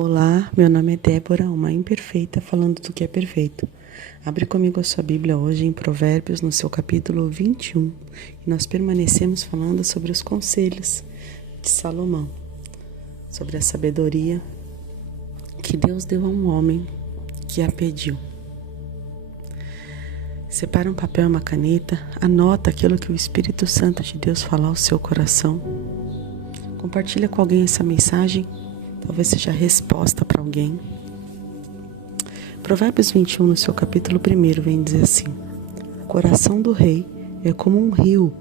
Olá, meu nome é Débora, uma imperfeita falando do que é perfeito. Abre comigo a sua Bíblia hoje em Provérbios, no seu capítulo 21, e nós permanecemos falando sobre os conselhos de Salomão, sobre a sabedoria que Deus deu a um homem que a pediu. Separa um papel e uma caneta, anota aquilo que o Espírito Santo de Deus falar ao seu coração. Compartilha com alguém essa mensagem. Talvez seja a resposta para alguém. Provérbios 21, no seu capítulo 1, vem dizer assim: o coração do rei é como um rio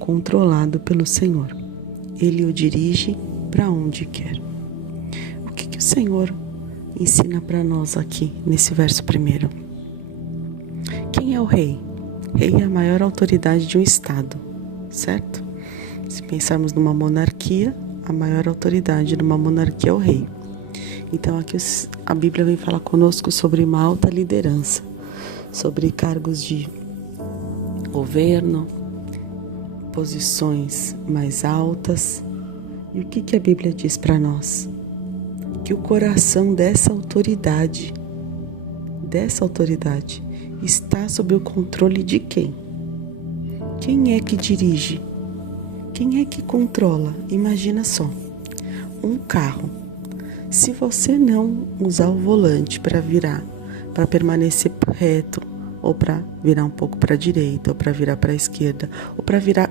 controlado pelo Senhor. Ele o dirige para onde quer. O que o Senhor ensina para nós aqui, nesse verso 1? Quem é o rei? Rei é a maior autoridade de um estado, certo? Se pensarmos numa monarquia, a maior autoridade de uma monarquia é o rei. Então aqui a Bíblia vem falar conosco sobre uma alta liderança, sobre cargos de governo, posições mais altas. E o que a Bíblia diz para nós? Que o coração dessa autoridade está sob o controle de quem? Quem é que dirige? Quem é que controla? Imagina só, um carro. Se você não usar o volante para virar, para permanecer reto, ou para virar um pouco para a direita, ou para virar para a esquerda, ou para virar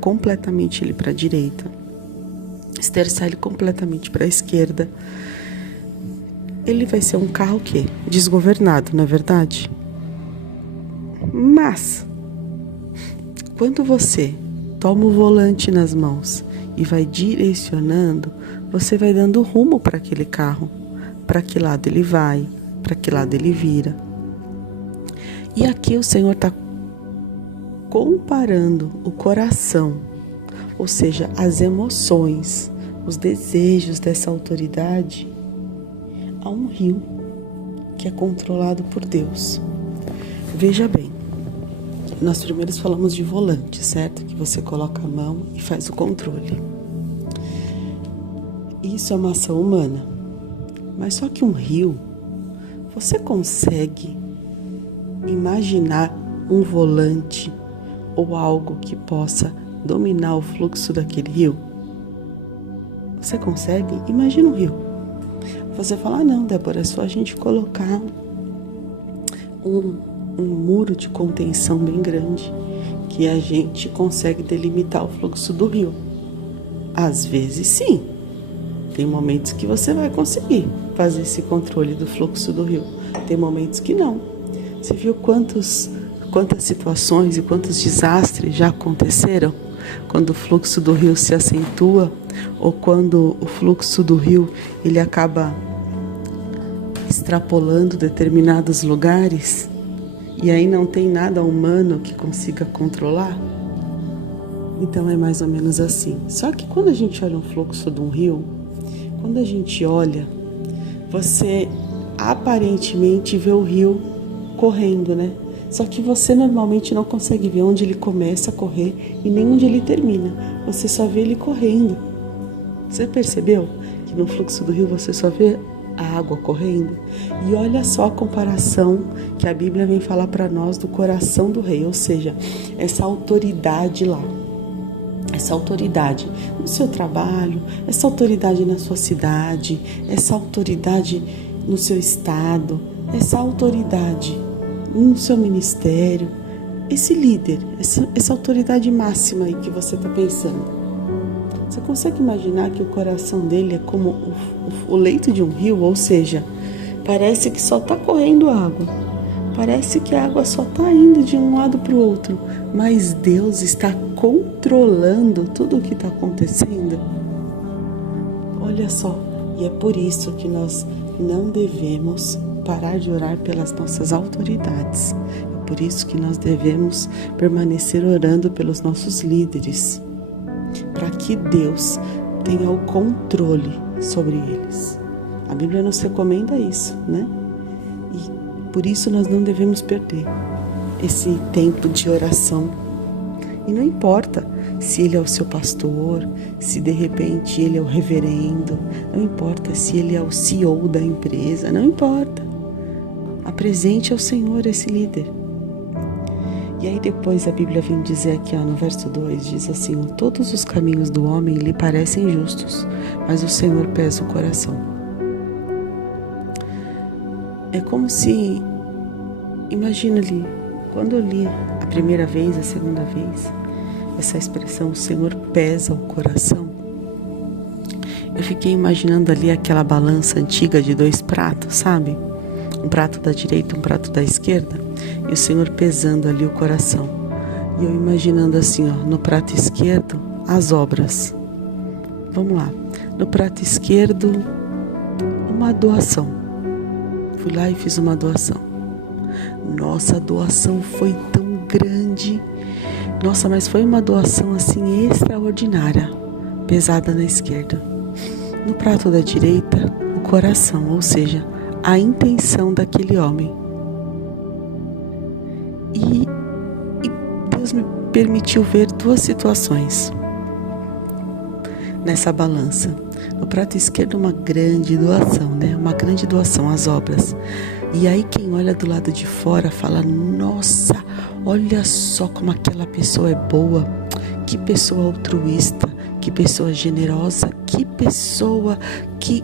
completamente ele para a direita, esterçar ele completamente para a esquerda, ele vai ser um carro que desgovernado, não é verdade? Mas quando você toma o volante nas mãos e vai direcionando, você vai dando rumo para aquele carro, para que lado ele vai, para que lado ele vira. E aqui o Senhor está comparando o coração, ou seja, as emoções, os desejos dessa autoridade, a um rio que é controlado por Deus. Veja bem, nós primeiro falamos de volante, certo? Que você coloca a mão e faz o controle. Isso é uma ação humana. Mas só que um rio, você consegue imaginar um volante ou algo que possa dominar o fluxo daquele rio? Você consegue? Imagina um rio. Você fala, não, Débora, é só a gente colocar um muro de contenção bem grande que a gente consegue delimitar o fluxo do rio. Às vezes sim, tem momentos que você vai conseguir fazer esse controle do fluxo do rio, tem momentos que não. Você viu quantas situações e quantos desastres já aconteceram quando o fluxo do rio se acentua ou quando o fluxo do rio ele acaba extrapolando determinados lugares? E aí não tem nada humano que consiga controlar? Então é mais ou menos assim. Só que quando a gente olha um fluxo de um rio, quando a gente olha, você aparentemente vê o rio correndo, né? Só que você normalmente não consegue ver onde ele começa a correr e nem onde ele termina. Você só vê ele correndo. Você percebeu que no fluxo do rio você só vê a água correndo? E olha só a comparação que a Bíblia vem falar para nós do coração do rei, ou seja, essa autoridade lá, essa autoridade no seu trabalho, essa autoridade na sua cidade, essa autoridade no seu estado, essa autoridade no seu ministério, esse líder, essa autoridade máxima aí que você está pensando. Você consegue imaginar que o coração dele é como o leito de um rio? Ou seja, parece que só está correndo água. Parece que a água só está indo de um lado para o outro. Mas Deus está controlando tudo o que está acontecendo. Olha só, e é por isso que nós não devemos parar de orar pelas nossas autoridades. É por isso que nós devemos permanecer orando pelos nossos líderes, para que Deus tenha o controle sobre eles. A Bíblia nos recomenda isso, né? E por isso nós não devemos perder esse tempo de oração. E não importa se ele é o seu pastor, se de repente ele é o reverendo, não importa se ele é o CEO da empresa, não importa. Apresente ao Senhor esse líder. E aí depois a Bíblia vem dizer aqui, no verso 2, diz assim: todos os caminhos do homem lhe parecem justos, mas o Senhor pesa o coração. É como se, imagina ali, quando eu li a primeira vez, a segunda vez, essa expressão, o Senhor pesa o coração, eu fiquei imaginando ali aquela balança antiga de 2 pratos, sabe? Um prato da direita, um prato da esquerda, e o Senhor pesando ali o coração. E eu imaginando assim, no prato esquerdo, as obras. Vamos lá. No prato esquerdo, uma doação. Fui lá e fiz uma doação. Nossa, a doação foi tão grande. Nossa, mas foi uma doação assim extraordinária, pesada na esquerda. No prato da direita, o coração, ou seja, a intenção daquele homem. E Deus me permitiu ver 2 situações nessa balança. No prato esquerdo, uma grande doação, uma grande doação às obras. E aí quem olha do lado de fora fala: nossa, olha só como aquela pessoa é boa, que pessoa altruísta, que pessoa generosa, que pessoa que...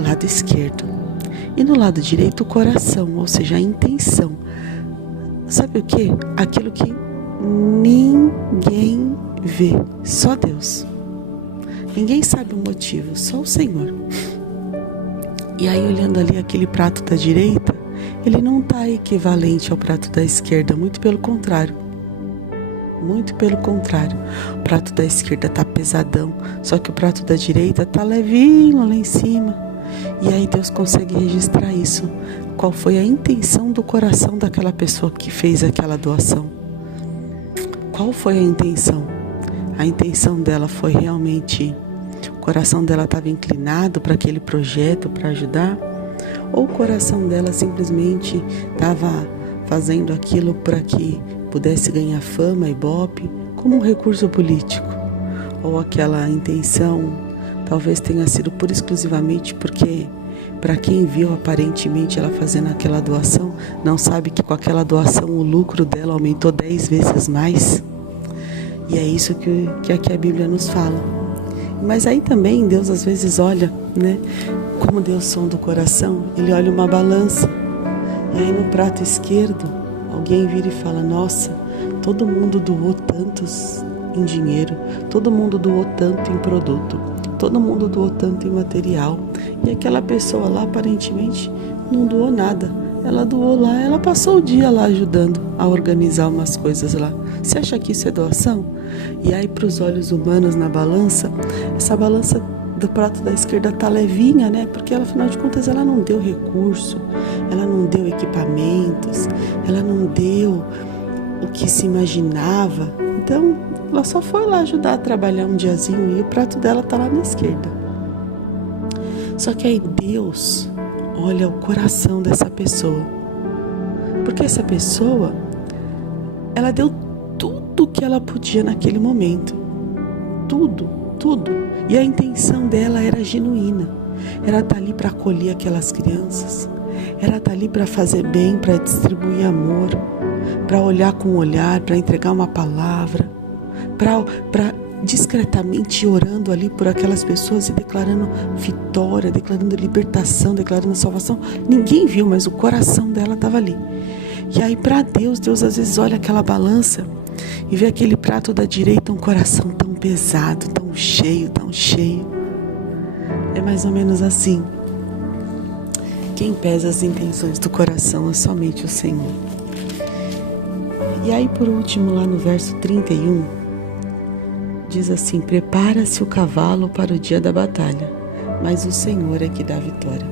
Lado esquerdo. E no lado direito, o coração, ou seja, a intenção. Sabe o que? Aquilo que ninguém vê, só Deus. Ninguém sabe o motivo, só o Senhor. E aí, olhando ali aquele prato da direita, ele não está equivalente ao prato da esquerda, muito pelo contrário. Muito pelo contrário. O prato da esquerda está pesadão, só que o prato da direita está levinho lá em cima. E aí Deus consegue registrar isso. Qual foi a intenção do coração daquela pessoa que fez aquela doação? Qual foi a intenção? A intenção dela foi realmente... O coração dela estava inclinado para aquele projeto, para ajudar? Ou o coração dela simplesmente estava fazendo aquilo para que pudesse ganhar fama e ibope como um recurso político? Ou aquela intenção talvez tenha sido pura e exclusivamente porque, para quem viu aparentemente ela fazendo aquela doação, não sabe que com aquela doação o lucro dela aumentou 10 vezes mais? E é isso que aqui a Bíblia nos fala. Mas aí também Deus às vezes olha, como Deus sonda o coração, Ele olha uma balança. E aí no prato esquerdo, alguém vira e fala: nossa, todo mundo doou tantos em dinheiro, todo mundo doou tanto em produto, todo mundo doou tanto em material. E aquela pessoa lá aparentemente não doou nada. Ela doou lá, ela passou o dia lá ajudando a organizar umas coisas lá. Você acha que isso é doação? E aí para os olhos humanos na balança, essa balança do prato da esquerda tá levinha, porque ela, afinal de contas, ela não deu recurso, ela não deu equipamentos, ela não deu o que se imaginava. Então, ela só foi lá ajudar a trabalhar um diazinho e o prato dela tá lá na esquerda. Só que aí Deus olha o coração dessa pessoa. Porque essa pessoa, ela deu tudo que ela podia naquele momento. Tudo. E a intenção dela era genuína. Era estar ali para acolher aquelas crianças. Era estar ali para fazer bem, para distribuir amor, para olhar com o olhar, para entregar uma palavra, para discretamente orando ali por aquelas pessoas e declarando vitória, declarando libertação, declarando salvação. Ninguém viu, mas o coração dela estava ali. E aí para Deus às vezes olha aquela balança e vê aquele prato da direita, um coração tão pesado, tão cheio. É mais ou menos assim. Quem pesa as intenções do coração é somente o Senhor. E aí por último, lá no verso 31, diz assim: prepara-se o cavalo para o dia da batalha, mas o Senhor é que dá a vitória.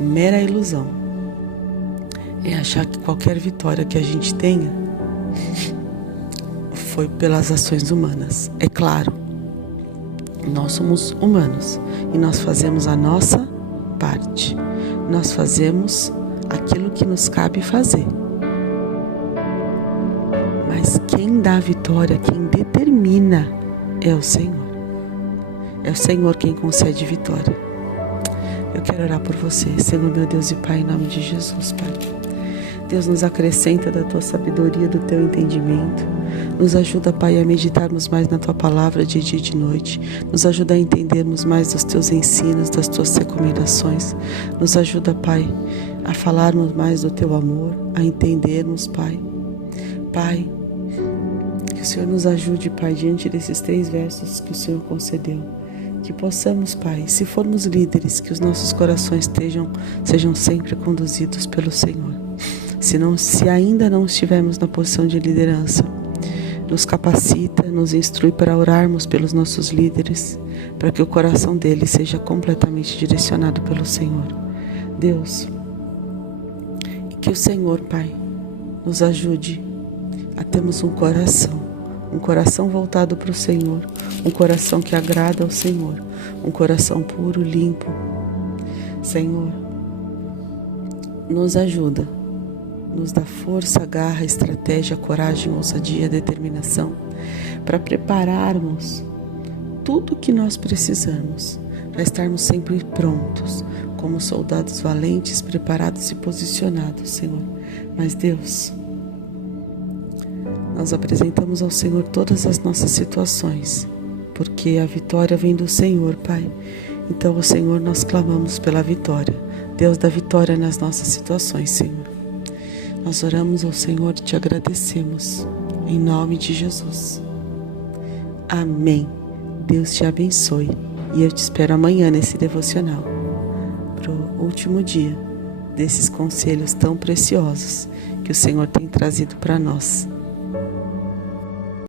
Mera ilusão é achar que qualquer vitória que a gente tenha foi pelas ações humanas. É claro, nós somos humanos e nós fazemos a nossa parte. Nós fazemos aquilo que nos cabe fazer. Mas Mas quem dá a vitória, quem determina é o Senhor. É o Senhor quem concede vitória. Eu quero orar por você, Senhor meu Deus e Pai, em nome de Jesus, Pai. Deus, nos acrescenta da Tua sabedoria, do Teu entendimento. Nos ajuda, Pai, a meditarmos mais na Tua palavra de dia e de noite. Nos ajuda a entendermos mais dos Teus ensinos, das Tuas recomendações. Nos ajuda, Pai, a falarmos mais do Teu amor, a entendermos, Pai. Pai, que o Senhor nos ajude, Pai, diante desses 3 versos que o Senhor concedeu. Que possamos, Pai, se formos líderes, que os nossos corações sejam sempre conduzidos pelo Senhor. Se ainda não estivermos na posição de liderança, nos capacita, nos instrui para orarmos pelos nossos líderes, para que o coração deles seja completamente direcionado pelo Senhor. Deus, e que o Senhor, Pai, nos ajude a termos um coração voltado para o Senhor, um coração que agrada ao Senhor, um coração puro, limpo. Senhor, nos ajuda, nos dá força, garra, estratégia, coragem, ousadia, determinação para prepararmos tudo o que nós precisamos, para estarmos sempre prontos, como soldados valentes, preparados e posicionados, Senhor. Mas Deus, nós apresentamos ao Senhor todas as nossas situações, porque a vitória vem do Senhor, Pai. Então, ao Senhor, nós clamamos pela vitória. Deus dá vitória nas nossas situações, Senhor. Nós oramos ao Senhor e te agradecemos, em nome de Jesus. Amém. Deus te abençoe e eu te espero amanhã nesse devocional, para o último dia desses conselhos tão preciosos que o Senhor tem trazido para nós.